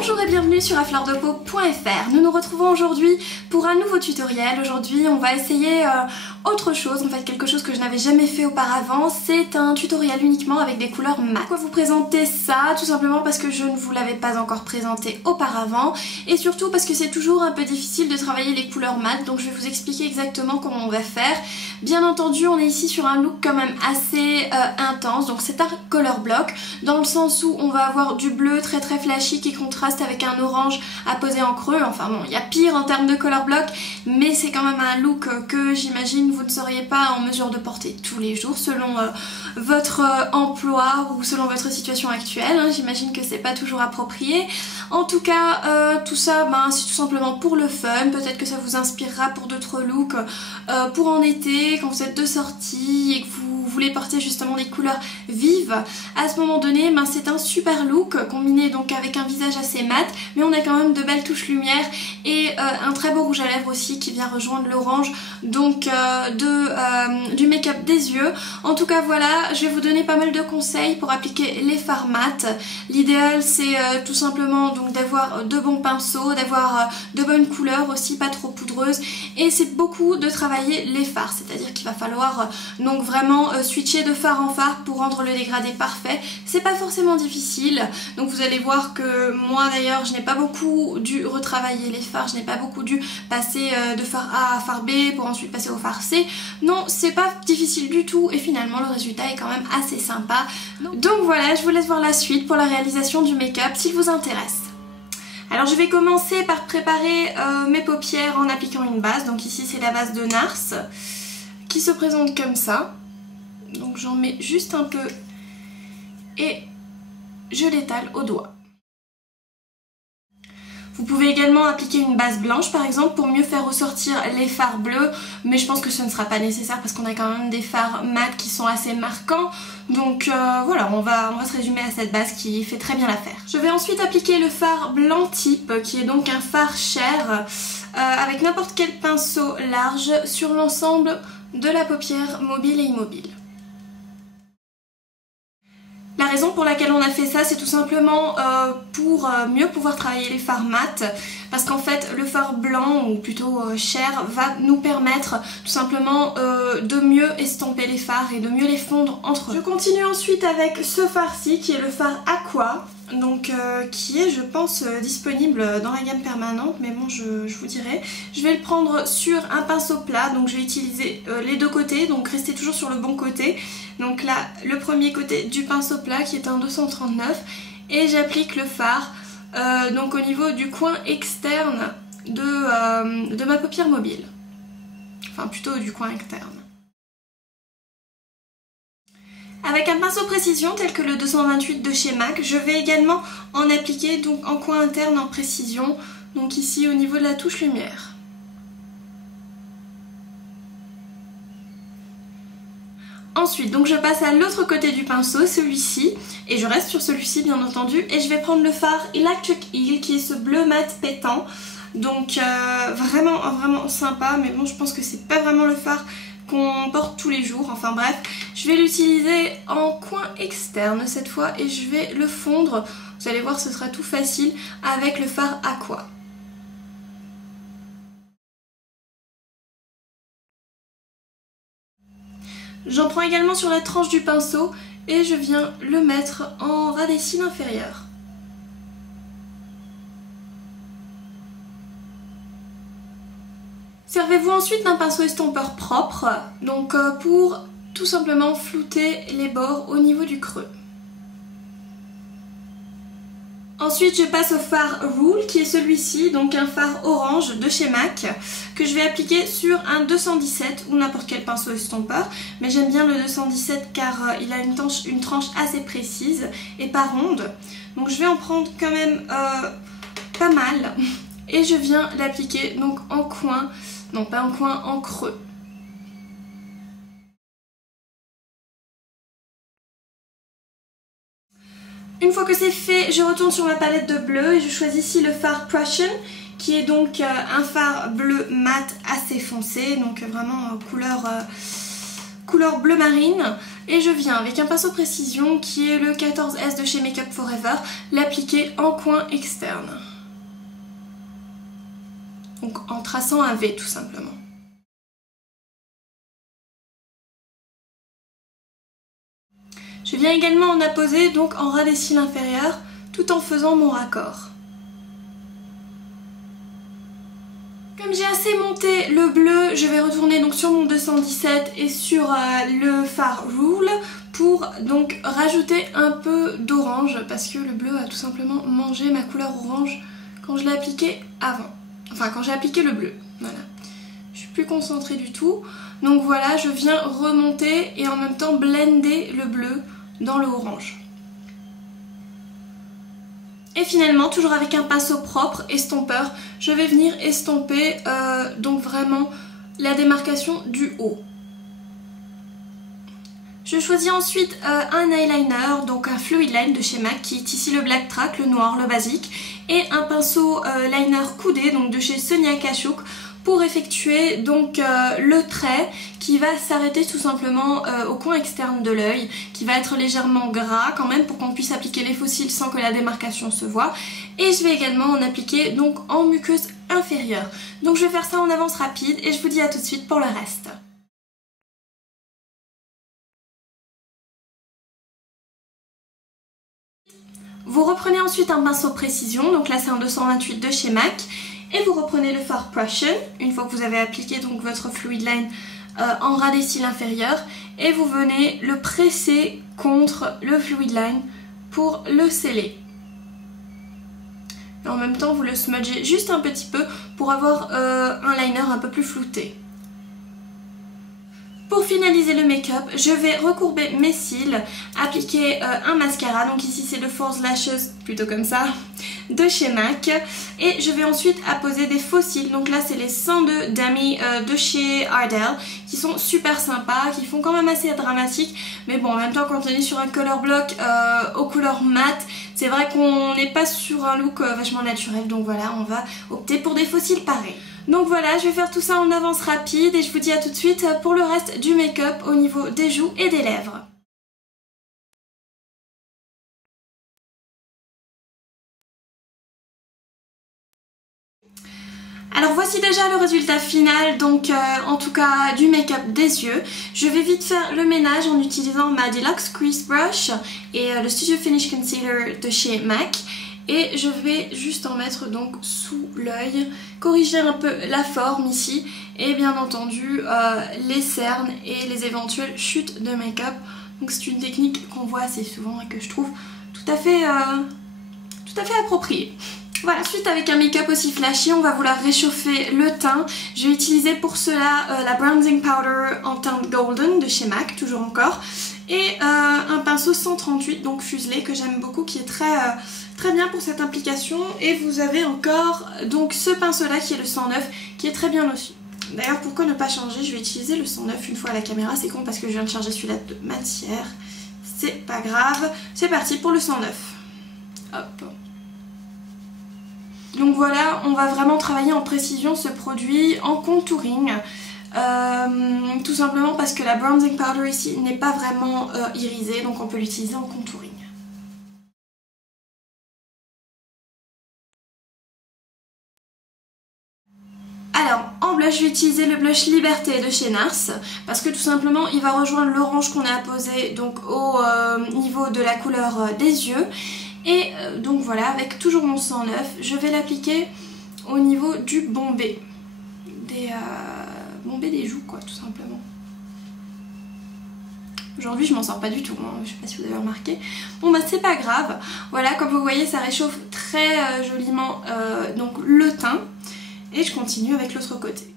Bonjour et bienvenue sur afleurdepeau.fr. Nous nous retrouvons aujourd'hui pour un nouveau tutoriel. Aujourd'hui on va essayer autre chose, en fait quelque chose que je n'avais jamais fait auparavant. C'est un tutoriel uniquement avec des couleurs mat. Pourquoi vous présenter ça? Tout simplement parce que je ne vous l'avais pas encore présenté auparavant et surtout parce que c'est toujours un peu difficile de travailler les couleurs mat, donc je vais vous expliquer exactement comment on va faire. Bien entendu on est ici sur un look quand même assez intense, donc c'est un color block dans le sens où on va avoir du bleu très flashy qui contraste avec un orange à poser en creux. Enfin bon, il y a pire en termes de color block, mais c'est quand même un look que j'imagine vous ne seriez pas en mesure de porter tous les jours selon votre emploi ou selon votre situation actuelle, hein. J'imagine que c'est pas toujours approprié. En tout cas, tout ça, c'est tout simplement pour le fun. Peut-être que ça vous inspirera pour d'autres looks, pour en été, quand vous êtes de sortie et que vous voulez porter justement des couleurs vives. À ce moment donné, c'est un super look combiné donc avec un visage assez mat, mais on a quand même de belles touches lumière et un très beau rouge à lèvres aussi qui vient rejoindre l'orange, donc du make-up des yeux. En tout cas voilà, je vais vous donner pas mal de conseils pour appliquer les fards mat. L'idéal c'est tout simplement donc d'avoir de bons pinceaux, d'avoir de bonnes couleurs aussi, pas trop poudreuses, et c'est beaucoup de travailler les fards, c'est-à-dire qu'il va falloir donc vraiment switcher de fard en fard pour rendre le dégradé parfait. C'est pas forcément difficile, donc vous allez voir que moi d'ailleurs je n'ai pas beaucoup dû retravailler les fards, je n'ai pas beaucoup dû passer de fard A à fard B pour ensuite passer au fard C. Non, c'est pas difficile du tout et finalement le résultat est quand même assez sympa. Donc voilà, je vous laisse voir la suite pour la réalisation du make-up s'il vous intéresse. Alors je vais commencer par préparer mes paupières en appliquant une base. Donc ici c'est la base de NARS qui se présente comme ça. Donc j'en mets juste un peu et je l'étale au doigt. Vous pouvez également appliquer une base blanche par exemple pour mieux faire ressortir les fards bleus, mais je pense que ce ne sera pas nécessaire parce qu'on a quand même des fards mat qui sont assez marquants. Donc voilà, on va se résumer à cette base qui fait très bien l'affaire. Je vais ensuite appliquer le fard blanc type qui est donc un fard chair avec n'importe quel pinceau large sur l'ensemble de la paupière mobile et immobile. La raison pour laquelle on a fait ça, c'est tout simplement pour mieux pouvoir travailler les fards mat, parce qu'en fait le fard blanc ou plutôt chair va nous permettre tout simplement de mieux estomper les fards et de mieux les fondre entre eux. Je continue ensuite avec ce fard-ci qui est le fard Aqua, donc qui est je pense disponible dans la gamme permanente, mais bon je vous dirai. Je vais le prendre sur un pinceau plat, donc je vais utiliser les deux côtés, donc restez toujours sur le bon côté. Donc là le premier côté du pinceau plat qui est un 239 et j'applique le fard donc au niveau du coin externe de ma paupière mobile, enfin plutôt du coin externe. Avec un pinceau précision tel que le 228 de chez MAC, je vais également en appliquer donc en coin interne en précision, donc ici au niveau de la touche lumière. Ensuite, donc je passe à l'autre côté du pinceau, celui-ci, et je reste sur celui-ci bien entendu, et je vais prendre le fard Electric Eel qui est ce bleu mat pétant, donc vraiment sympa, mais bon je pense que c'est pas vraiment le fard qu'on porte tous les jours, enfin bref. Je vais l'utiliser en coin externe cette fois et je vais le fondre, vous allez voir ce sera tout facile avec le fard Aqua. J'en prends également sur la tranche du pinceau et je viens le mettre en ras des cils inférieurs. Servez-vous ensuite d'un pinceau estompeur propre, donc pour tout simplement flouter les bords au niveau du creux. Ensuite je passe au fard Rule qui est celui-ci, donc un fard orange de chez MAC que je vais appliquer sur un 217 ou n'importe quel pinceau estompeur, mais j'aime bien le 217 car il a une tranche assez précise et pas ronde, donc je vais en prendre quand même pas mal et je viens l'appliquer donc en coin, non pas en coin, en creux. Une fois que c'est fait, je retourne sur ma palette de bleu et je choisis ici le fard Prussian qui est donc un fard bleu mat assez foncé, donc vraiment couleur couleur bleu marine et je viens avec un pinceau précision qui est le 14S de chez Make Up For Ever l'appliquer en coin externe. Donc en traçant un V tout simplement. Je viens également en apposer donc en ras des cils inférieurs tout en faisant mon raccord. Comme j'ai assez monté le bleu, je vais retourner donc sur mon 217 et sur le fard Rule pour donc rajouter un peu d'orange parce que le bleu a tout simplement mangé ma couleur orange quand je l'ai appliqué avant. Enfin quand j'ai appliqué le bleu, voilà. Je suis plus concentrée du tout. Donc voilà, je viens remonter et en même temps blender le bleu dans le orange. Et finalement, toujours avec un pinceau propre, estompeur, je vais venir estomper donc vraiment la démarcation du haut. Je choisis ensuite un eyeliner, donc un Fluid Line de chez MAC qui est ici le Black Track, le noir, le basique, et un pinceau liner coudé donc de chez Sonia Kashuk pour effectuer donc le trait qui va s'arrêter tout simplement au coin externe de l'œil, qui va être légèrement gras quand même pour qu'on puisse appliquer les faux cils sans que la démarcation se voit. Et je vais également en appliquer donc en muqueuse inférieure. Donc je vais faire ça en avance rapide et je vous dis à tout de suite pour le reste. Vous reprenez ensuite un pinceau précision, donc là c'est un 228 de chez MAC. Et vous reprenez le fard Prussian, une fois que vous avez appliqué donc votre Fluid Line en ras des cils inférieurs. Et vous venez le presser contre le Fluid Line pour le sceller. Et en même temps vous le smudgez juste un petit peu pour avoir un liner un peu plus flouté. Pour finaliser le make-up, je vais recourber mes cils, appliquer un mascara, donc ici c'est le False Lashes, plutôt comme ça, de chez MAC. Et je vais ensuite apposer des faux cils, donc là c'est les 102 Dami de chez Ardell, qui sont super sympas, qui font quand même assez dramatique. Mais bon, en même temps quand on est sur un color block aux couleurs mat, c'est vrai qu'on n'est pas sur un look vachement naturel, donc voilà, on va opter pour des faux cils pareils. Donc voilà, je vais faire tout ça en avance rapide et je vous dis à tout de suite pour le reste du make-up au niveau des joues et des lèvres. Alors voici déjà le résultat final, donc en tout cas du make-up des yeux. Je vais vite faire le ménage en utilisant ma Deluxe Crease Brush et le Studio Finish Concealer de chez MAC. Et je vais juste en mettre donc sous l'œil, corriger un peu la forme ici et bien entendu les cernes et les éventuelles chutes de make-up. Donc c'est une technique qu'on voit assez souvent et que je trouve tout à fait appropriée. Voilà, ensuite avec un make-up aussi flashy, on va vouloir réchauffer le teint. Je vais utiliser pour cela la Bronzing Powder en teinte Golden de chez MAC, toujours encore. Et un pinceau 138, donc fuselé, que j'aime beaucoup, qui est très bien pour cette application. Et vous avez encore donc ce pinceau là qui est le 109, qui est très bien aussi. D'ailleurs pourquoi ne pas changer, je vais utiliser le 109 une fois à la caméra, c'est con parce que je viens de charger celui-là de matière. C'est pas grave, c'est parti pour le 109. Hop. Donc voilà, on va vraiment travailler en précision ce produit en contouring. Tout simplement parce que la bronzing powder ici n'est pas vraiment irisée, donc on peut l'utiliser en contouring. Alors en blush, je vais utiliser le blush Liberté de chez NARS parce que tout simplement il va rejoindre l'orange qu'on a apposé donc au niveau de la couleur des yeux. Et donc voilà, avec toujours mon 109, je vais l'appliquer au niveau du bombé. Bombé des joues quoi, tout simplement. Aujourd'hui je m'en sors pas du tout, hein. Je sais pas si vous avez remarqué. Bon bah c'est pas grave, voilà, comme vous voyez ça réchauffe très joliment donc le teint. Et je continue avec l'autre côté.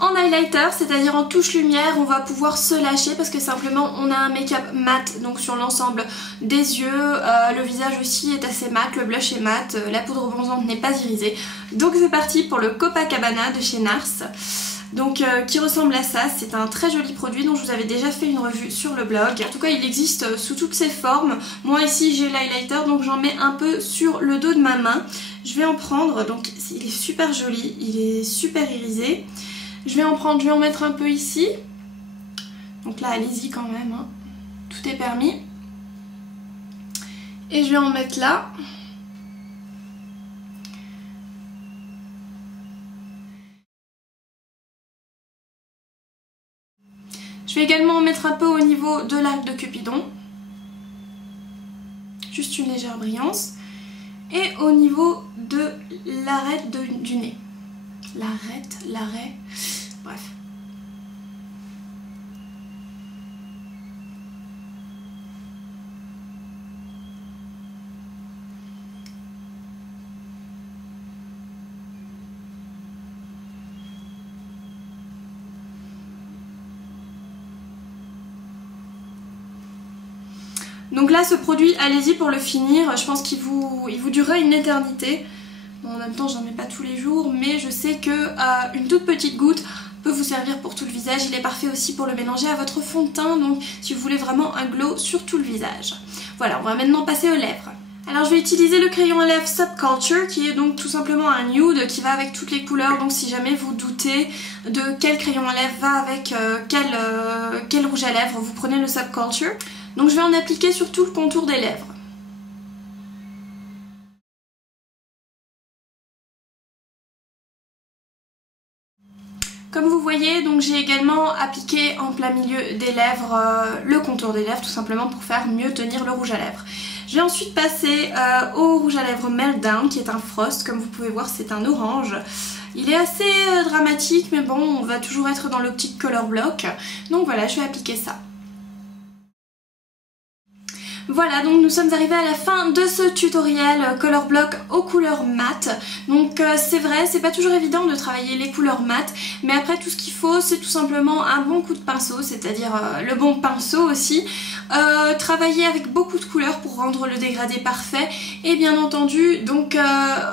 En highlighter, c'est-à-dire en touche lumière, on va pouvoir se lâcher parce que simplement on a un make-up mat donc sur l'ensemble des yeux, le visage aussi est assez mat, le blush est mat, la poudre bronzante n'est pas irisée. Donc c'est parti pour le Copacabana de chez NARS, donc qui ressemble à ça. C'est un très joli produit dont je vous avais déjà fait une revue sur le blog. En tout cas il existe sous toutes ses formes. Moi ici j'ai l'highlighter donc j'en mets un peu sur le dos de ma main. Je vais en prendre, donc il est super joli, il est super irisé. Je vais en mettre un peu ici. Donc là, allez-y quand même, hein. Tout est permis. Et je vais en mettre là. Je vais également en mettre un peu au niveau de l'arc de Cupidon. Juste une légère brillance. Et au niveau de l'arête du nez. L'arrêt, bref. Donc là, ce produit, allez-y pour le finir. Je pense qu'il vous durera une éternité. Bon, en même temps, j'en mets pas tous les jours, mais je sais que une toute petite goutte peut vous servir pour tout le visage. Il est parfait aussi pour le mélanger à votre fond de teint, donc si vous voulez vraiment un glow sur tout le visage. Voilà, on va maintenant passer aux lèvres. Alors je vais utiliser le crayon à lèvres Subculture, qui est donc tout simplement un nude qui va avec toutes les couleurs. Donc si jamais vous doutez de quel crayon à lèvres va avec quel rouge à lèvres, vous prenez le Subculture. Donc je vais en appliquer sur tout le contour des lèvres. Comme vous voyez, donc j'ai également appliqué en plein milieu des lèvres le contour des lèvres, tout simplement pour faire mieux tenir le rouge à lèvres. Je vais ensuite passer au rouge à lèvres Meltdown, qui est un frost. Comme vous pouvez voir, c'est un orange. Il est assez dramatique, mais bon, on va toujours être dans l'optique color block. Donc voilà, je vais appliquer ça. Voilà, donc nous sommes arrivés à la fin de ce tutoriel color block aux couleurs mat. Donc c'est vrai, c'est pas toujours évident de travailler les couleurs mat, mais après tout ce qu'il faut, c'est tout simplement un bon coup de pinceau, c'est-à-dire le bon pinceau aussi. Travailler avec beaucoup de couleurs pour rendre le dégradé parfait, et bien entendu donc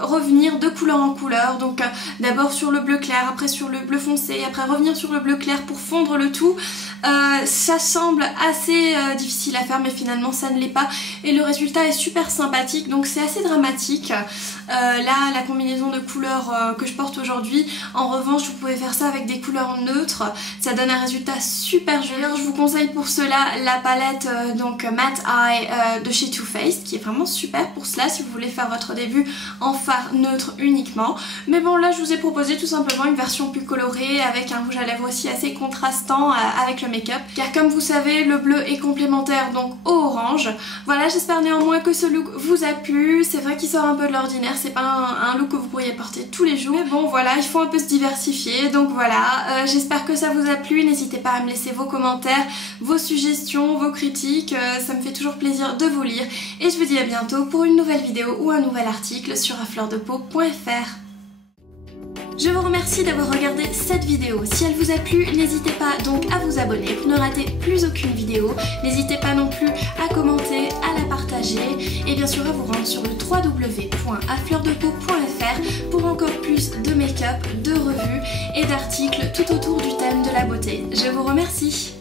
revenir de couleur en couleur. Donc d'abord sur le bleu clair, après sur le bleu foncé, après revenir sur le bleu clair pour fondre le tout. Ça semble assez difficile à faire, mais finalement ça ne l'est pas, et le résultat est super sympathique, donc c'est assez dramatique. Là, la combinaison de couleurs que je porte aujourd'hui, en revanche vous pouvez faire ça avec des couleurs neutres, ça donne un résultat super joli. Je vous conseille pour cela la palette donc Matte Eye de chez Too Faced, qui est vraiment super pour cela si vous voulez faire votre début en fard neutre uniquement. Mais bon, là je vous ai proposé tout simplement une version plus colorée avec un rouge à lèvres aussi assez contrastant avec le make-up, car comme vous savez le bleu est complémentaire donc au orange. Voilà, j'espère néanmoins que ce look vous a plu. C'est vrai qu'il sort un peu de l'ordinaire, c'est pas un look que vous pourriez porter tous les jours, mais bon voilà, il faut un peu se diversifier. Donc voilà, j'espère que ça vous a plu. N'hésitez pas à me laisser vos commentaires, vos suggestions, vos critiques, ça me fait toujours plaisir de vous lire, et je vous dis à bientôt pour une nouvelle vidéo ou un nouvel article sur afleurdepeau.fr. Je vous remercie d'avoir regardé cette vidéo. Si elle vous a plu, n'hésitez pas donc à vous abonner pour ne rater plus aucune vidéo. N'hésitez pas non plus à commenter, à la partager, et bien sûr à vous rendre sur le www.afleurdepeau.fr pour encore plus de make-up, de revues et d'articles tout autour du thème de la beauté. Je vous remercie.